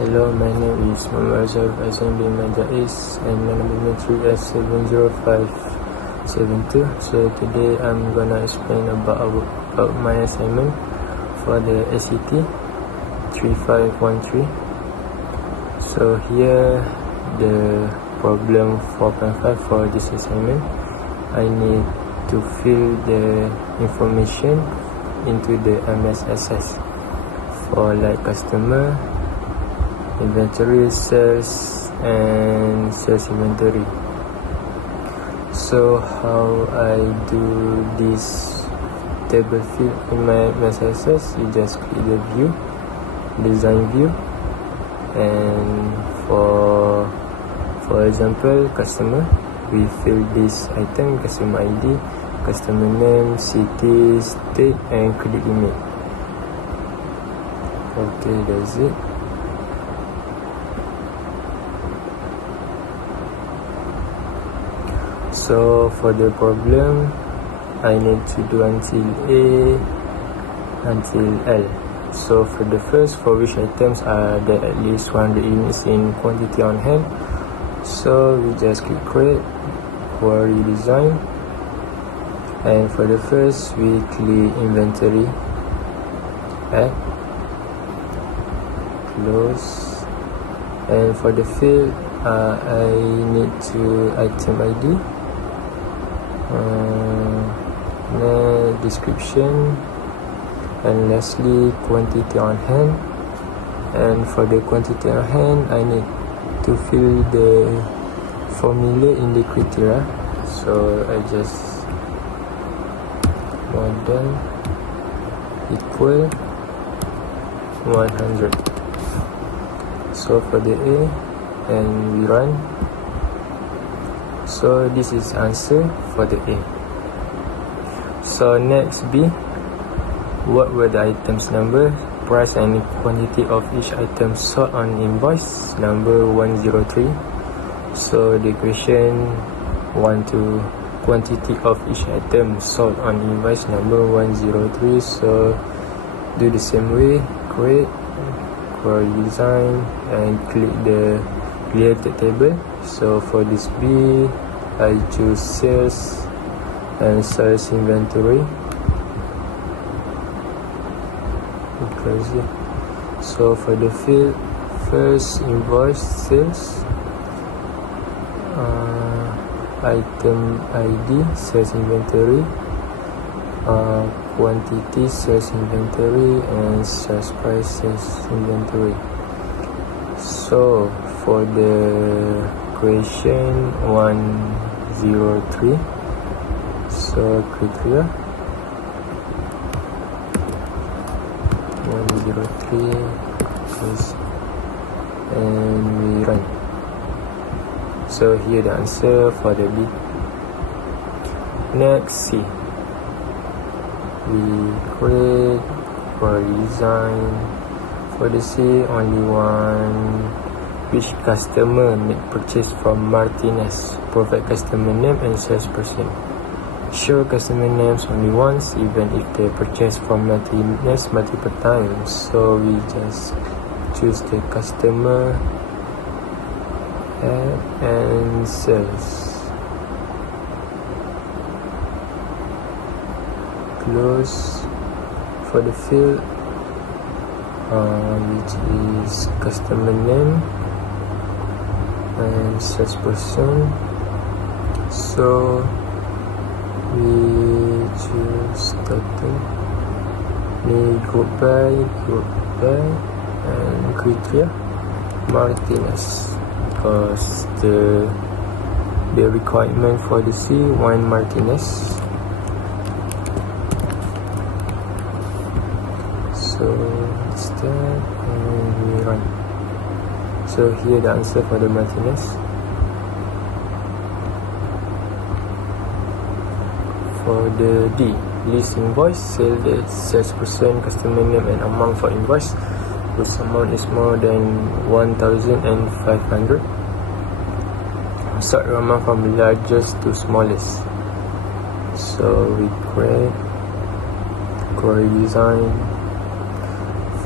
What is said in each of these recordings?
Hello, my name is Ais Individual Ais and my number is 70572. So today I'm gonna explain about my assignment for the ACT 3513. So here the problem 4.5 for this assignment. I need to fill the information into the MSSS for like customer, inventory, sales, and sales inventory. So how I do this table field in my MSSS, you just click the view, design view, and for example customer, we fill this item, customer ID, customer name, city, state, and credit limit. Okay, that's it. So for the problem, I need to do until A until L. So for the first, for which items are there at least 100 units in quantity on hand, so we just click create, query design, and for the first we click inventory, add, close, and for the field I need to item ID, description, and lastly quantity on hand. And for the quantity on hand, I need to fill the formula in the criteria. So I just more than equal 100. So for the A, and we run. So this is answer for the A. So next B, what were the items number, price, and quantity of each item sold on invoice number 103. So the question 1 to quantity of each item sold on invoice number 103. So do the same way, create, query design, and click the related table. So for this B, I choose sales and sales inventory. Crazy. So for the field, first invoice sales, item ID sales inventory, quantity sales inventory, and sales price sales inventory. So for the question 103, so criteria 103 is, and we run. So here the answer for the B. Next C, we create for design. For the C, only one, which customer make purchase from Martinez, provide customer name and salesperson. Show customer names only once, even if they purchase from Martinez multiple times. So we just choose the customer, add, and sales. Close. For the field, which is customer name and salesperson, so we choose total, group by, and criteria Martinez, because the requirement for the C, one Martinez. So start and we run. So here the answer for the Martinez. For the D, list invoice, sell the salesperson, customer name, and amount for invoice whose amount is more than 1,500. Sort the amount from largest to smallest. So we create query design.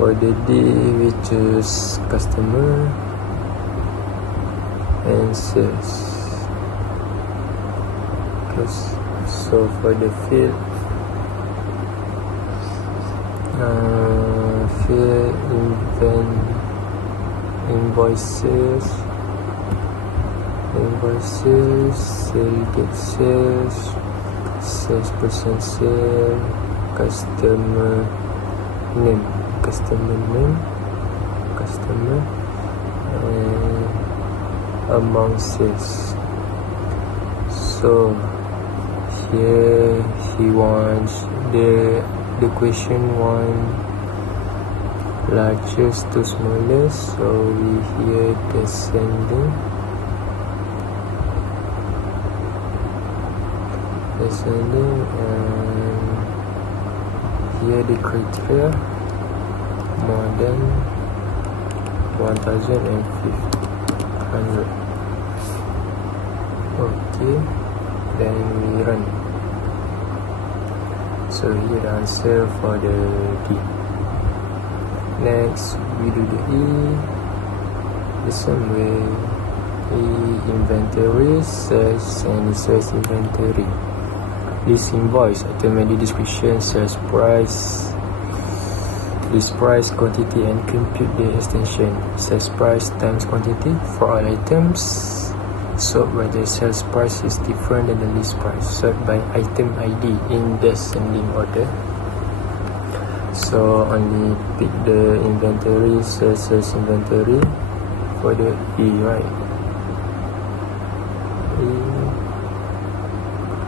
For the D, we choose customer and sales. So for the field, invoices, sale date sales, salesperson sale, customer name, and amount sales. So here he wants the question one largest to smallest, so we here descending and here the criteria more than 1,500. Okay, then we run. So here the answer for the D. Next we do the E the same way. Inventory, sales and sales inventory. List invoice, automatic description, sales price, list price, quantity, and compute the extension. Sales price times quantity for all items. Sort where the sales price is different than the list price. Sort by item ID in descending order. So only pick the inventory, sales inventory for the E, right?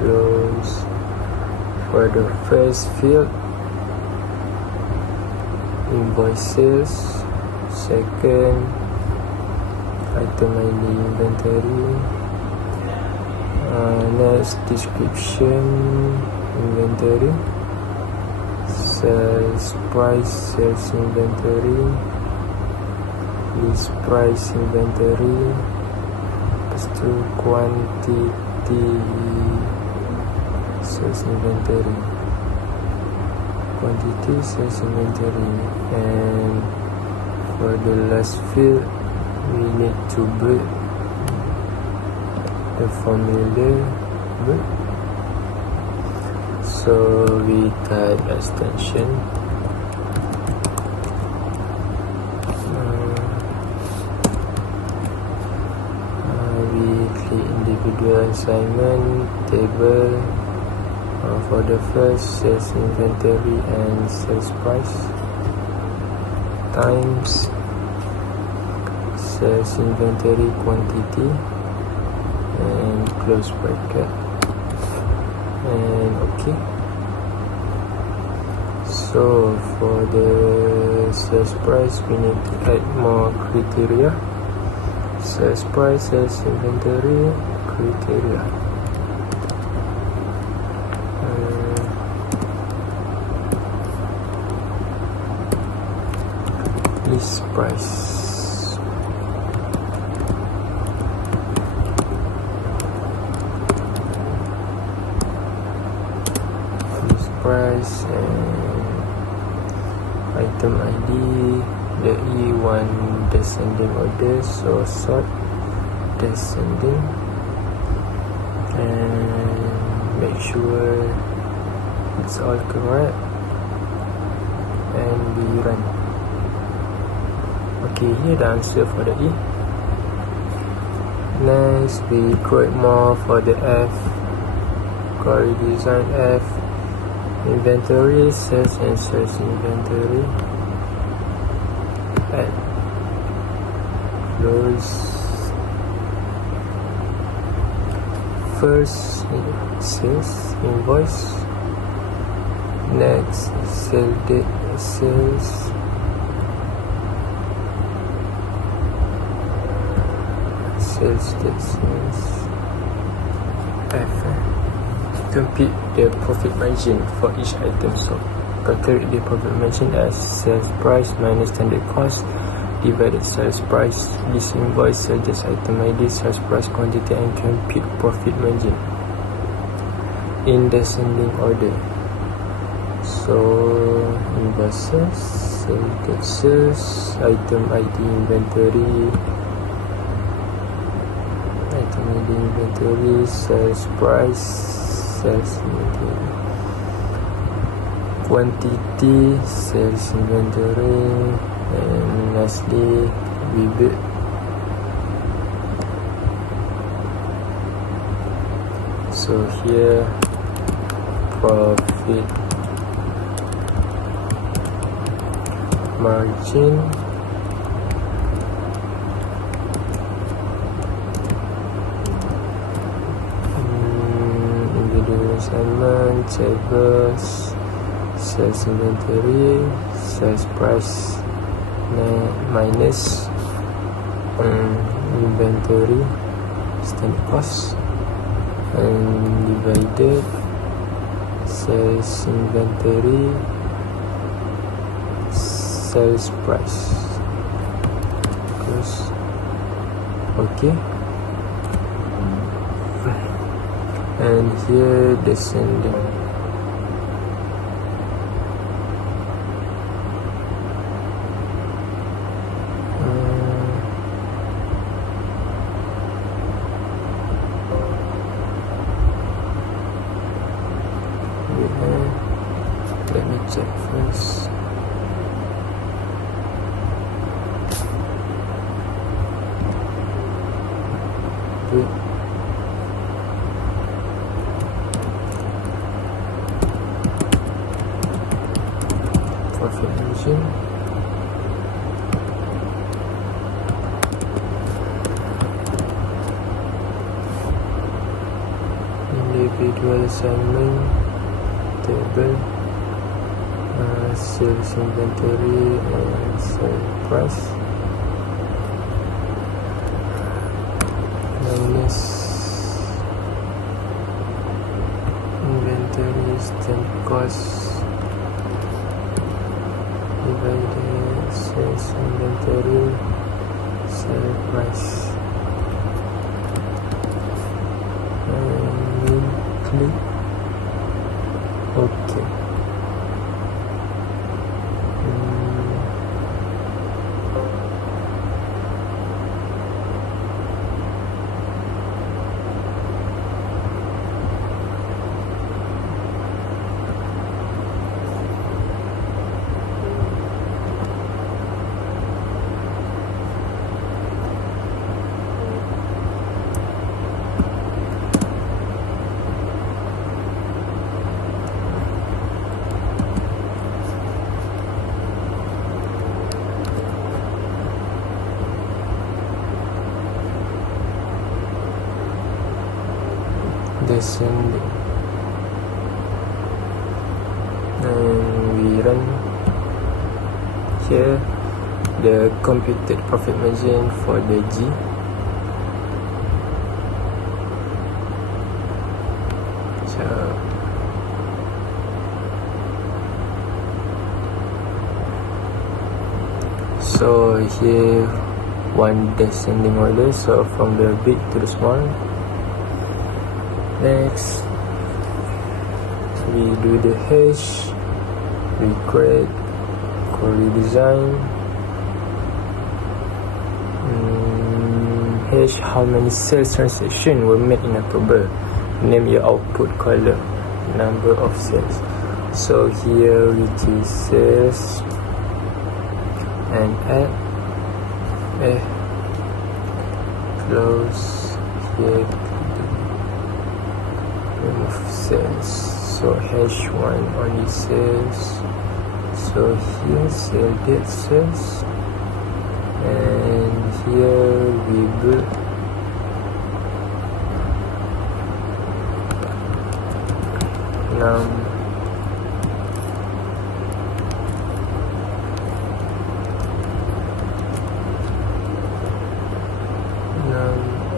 Close. For the first field, invoices. Second, item ID inventory. Next, description inventory. Sales price, sales inventory. List price inventory. Lepas tu quantity, sales inventory, quantity, sales inventory. And for the last field, we need to break the formula. So we type extension we click individual assignment table. For the first, sales inventory and sales price times sales inventory quantity and close bracket and okay. So for the sales price, we need to add more criteria. Sales price, sales inventory, criteria. List price. List price and item ID. The E1 descending order, so sort descending and make sure it's all correct and we run. Okay, here the answer for the E. Next, we create more for the F. Query design F. Inventory, sales and sales inventory. Add. Close. First, sales invoice. Next, sale date sales. Sales date sales. F. Compute the profit margin for each item sold. Calculate the profit margin as sales price minus standard cost divided sales price. This invoice, sales item ID, sales price, quantity, and compute profit margin in descending order. So invoices. sales, item ID inventory, sales price, sales inventory, quantity, sales inventory, and lastly rebate. So here profit margin, individual assignment, tables, sales inventory, sales price minus inventory standard cost, and divided sales inventory sales price. Close. Okay, and here descending. Let me check first. Good. Profit margin. Individual assignment table, sales inventory and sales price minus inventory standard cost divided sales inventory sales price, and click OK. Descending, and we run. Here the computed profit margin for the G. So here one descending order, so from the big to the small. Next, we do the hash, we create, query design, hash how many sales transactions were made in October, name your output column, number of sales. So here we choose sales and add, close, here remove sales, so hash 1 only sales, so here sell date sales, and here we build num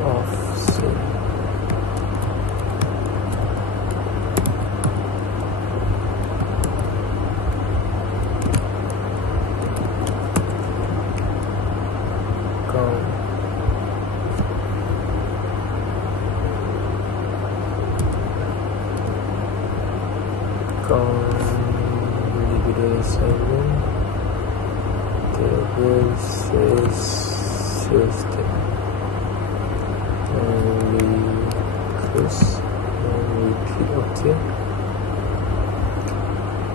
of sales. Individual assignment, sales tab, and we close and we click OK.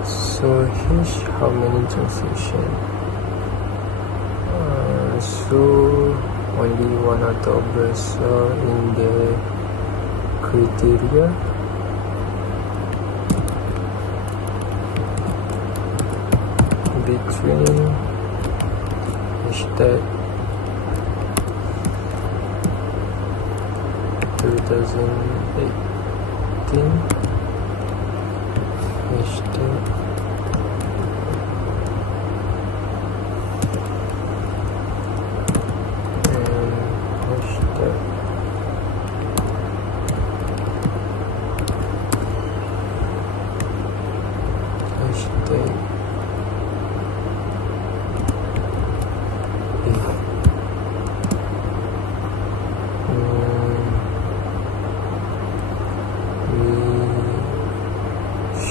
So here's how many transactions. So only one auto browser in the criteria. Between hashtag 2018 hashtag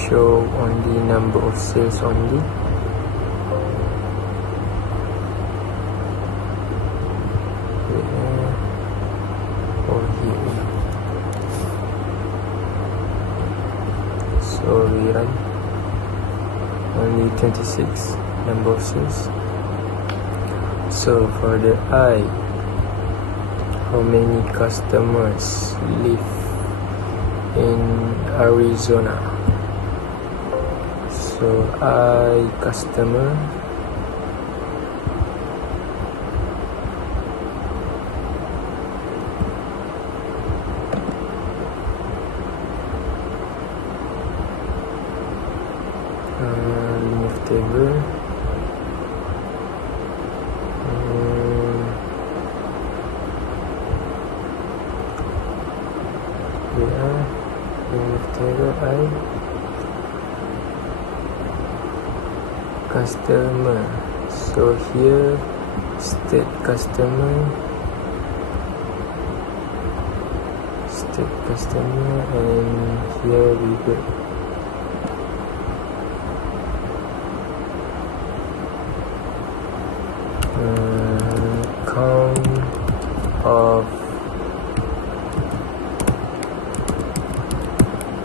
show only number of sales only. Or here. So we run only 26 number of sales. So for the I, how many customers live in Arizona? So I customer remove table, remove table I customer. So here state customer and here we go count of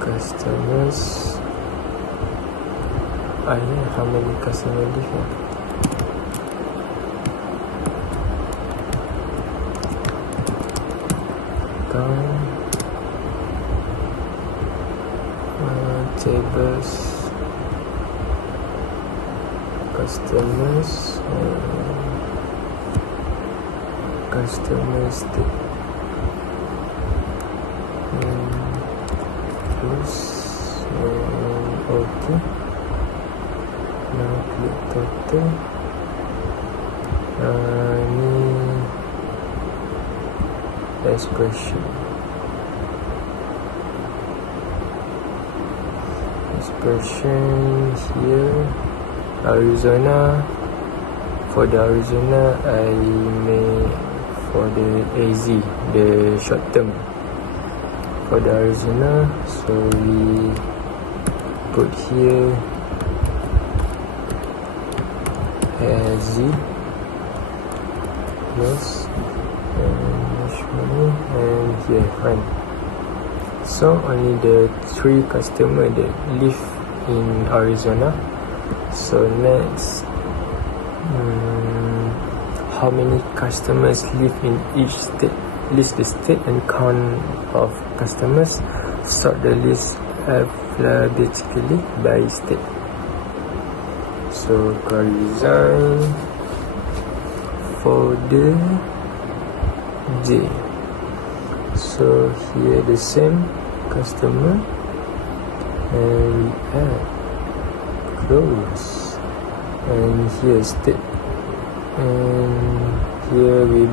customers. How many customers live here? Count tables customers customers close OK. Now click total. Ini expression here Arizona. For the Arizona I make for the AZ, the short term for the Arizona. So we put here AZ plus and here run. So only the 3 customers that live in Arizona. So next, how many customers live in each state? List the state and count of customers. Sort the list alphabetically by state. So design for the J. So here the same customer and we add close and here state and here we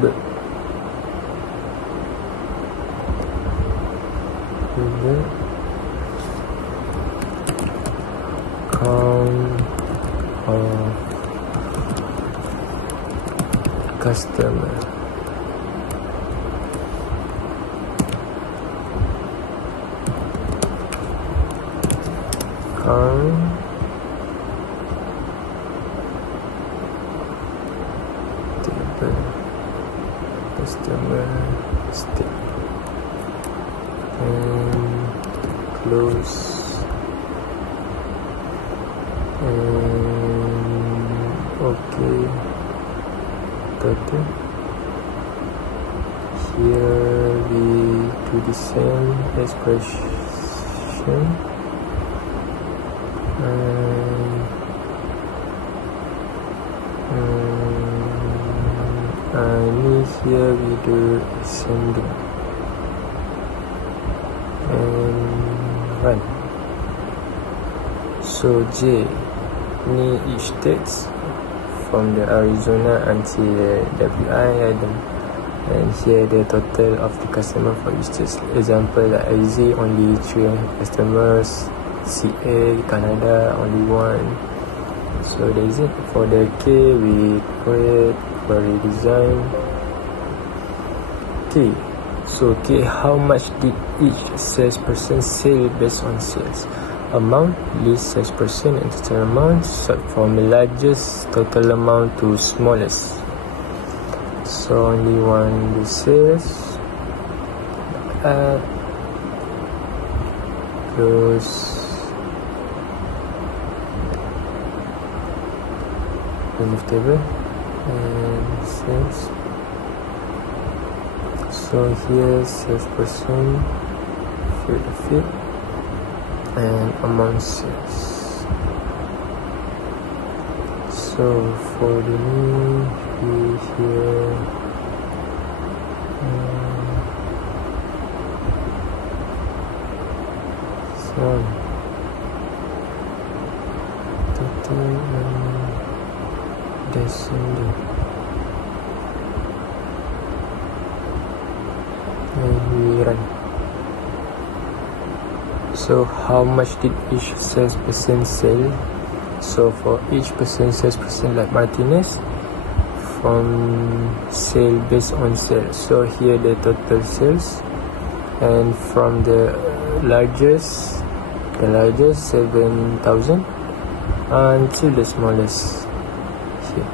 count of customer. Count table. customer state and close and okay. Total. Here we do the same expression and here we do ascending and run. So J ni each text from the Arizona until WI item, and here the total of the customer for each text. Example like AZ only 3 customers, CA Canada only 1. So that's it. For the K we create query design. K. So K, how much did each salesperson sell based on sales? Amount, list salesperson, and total amount, sort from largest total amount to smallest. So only one the sales, add, close, remove table, and sales. So here salesperson, fit, and amount sales. So for the new here so total descending and we run. So how much did each salesperson sell? So for each salesperson like Martinez, from sale based on sales. So here the total sales, and from the largest 7,000 until the smallest here.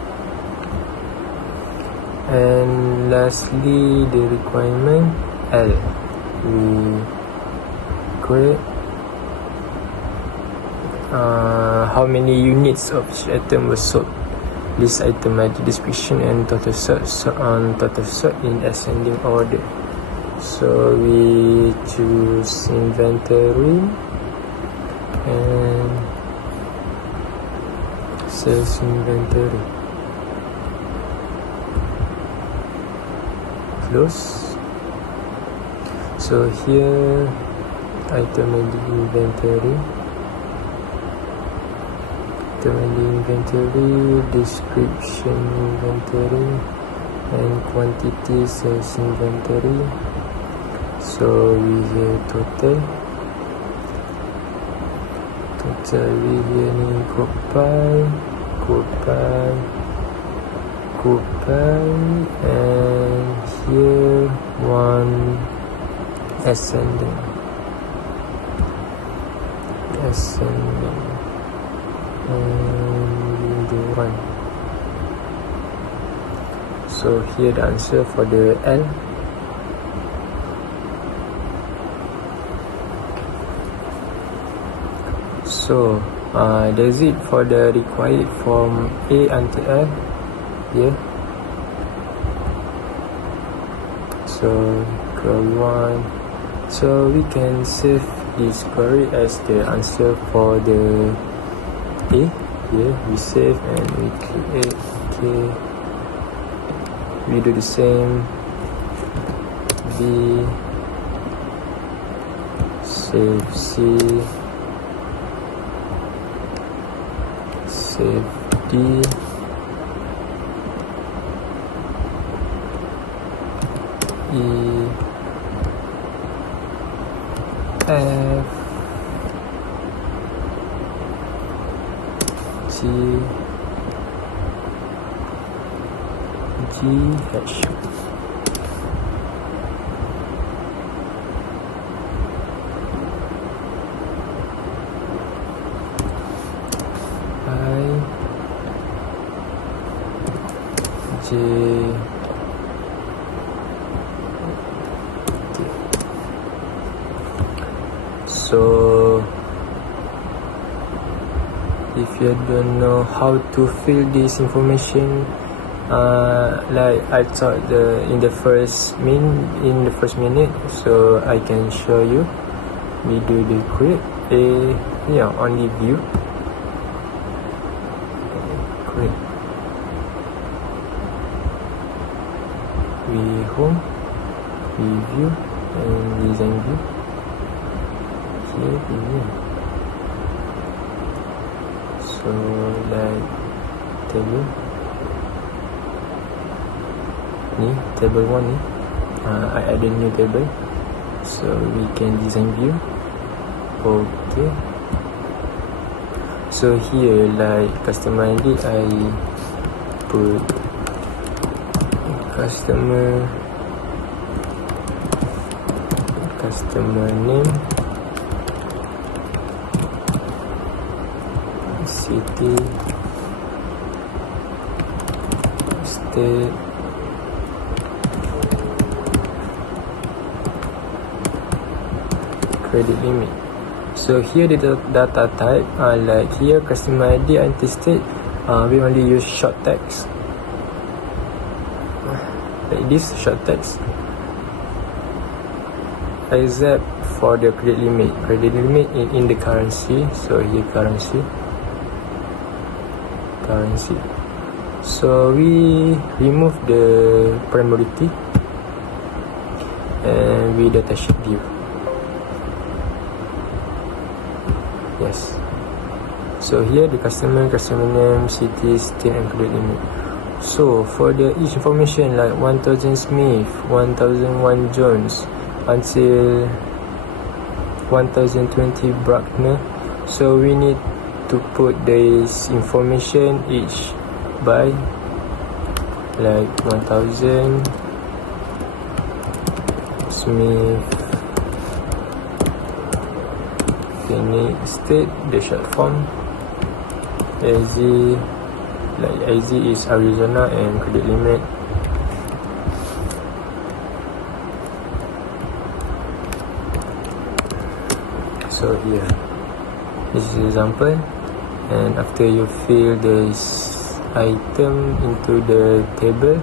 And lastly, the requirement L. We create how many units of each item was sold, list item ID description, and total sort in ascending order. So we choose inventory and sales inventory, close. So here item ID inventory, description inventory, and quantity sales inventory. So we have total we here ni group by, and here one ascending and we do one. So here the answer for the L. So that's it for the required from A until L here. So query 1. So we can save this query as the answer for the A. Here we save and we create. Okay, we do the same. B, save C, save D, E, F, G, H. I, J, you don't know how to fill this information, like I taught in the first minute, so I can show you. We do the create only view, create, we home, we view and design view. Here begin. So like table ni, table 1 ni, I add a new table, so we can design view. Okay, so here like customer ID, I put customer name, city, state, credit limit. So here the data type, like here customer ID anti-state, we only use short text, like this short text, except for the credit limit. Credit limit in the currency, so here currency. So we remove the priority and we datasheet view. Yes. So here the customer name, city, state and credit limit. So for the each information like 1000 Smith, 1001 Jones until 1020 Bruckner, so we need to put this information each by like 1000 Smith, Phoenix state, the short form, AZ, like AZ is Arizona and credit limit. So here, this is example, and after you fill this item into the table,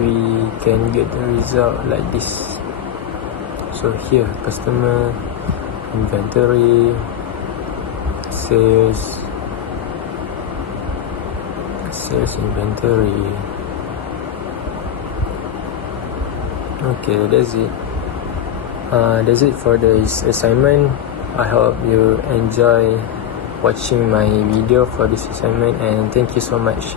we can get the result like this. So here, customer, inventory, sales, inventory. Okay, that's it. That's it for this assignment. I hope you enjoy watching my video for this assignment, and thank you so much.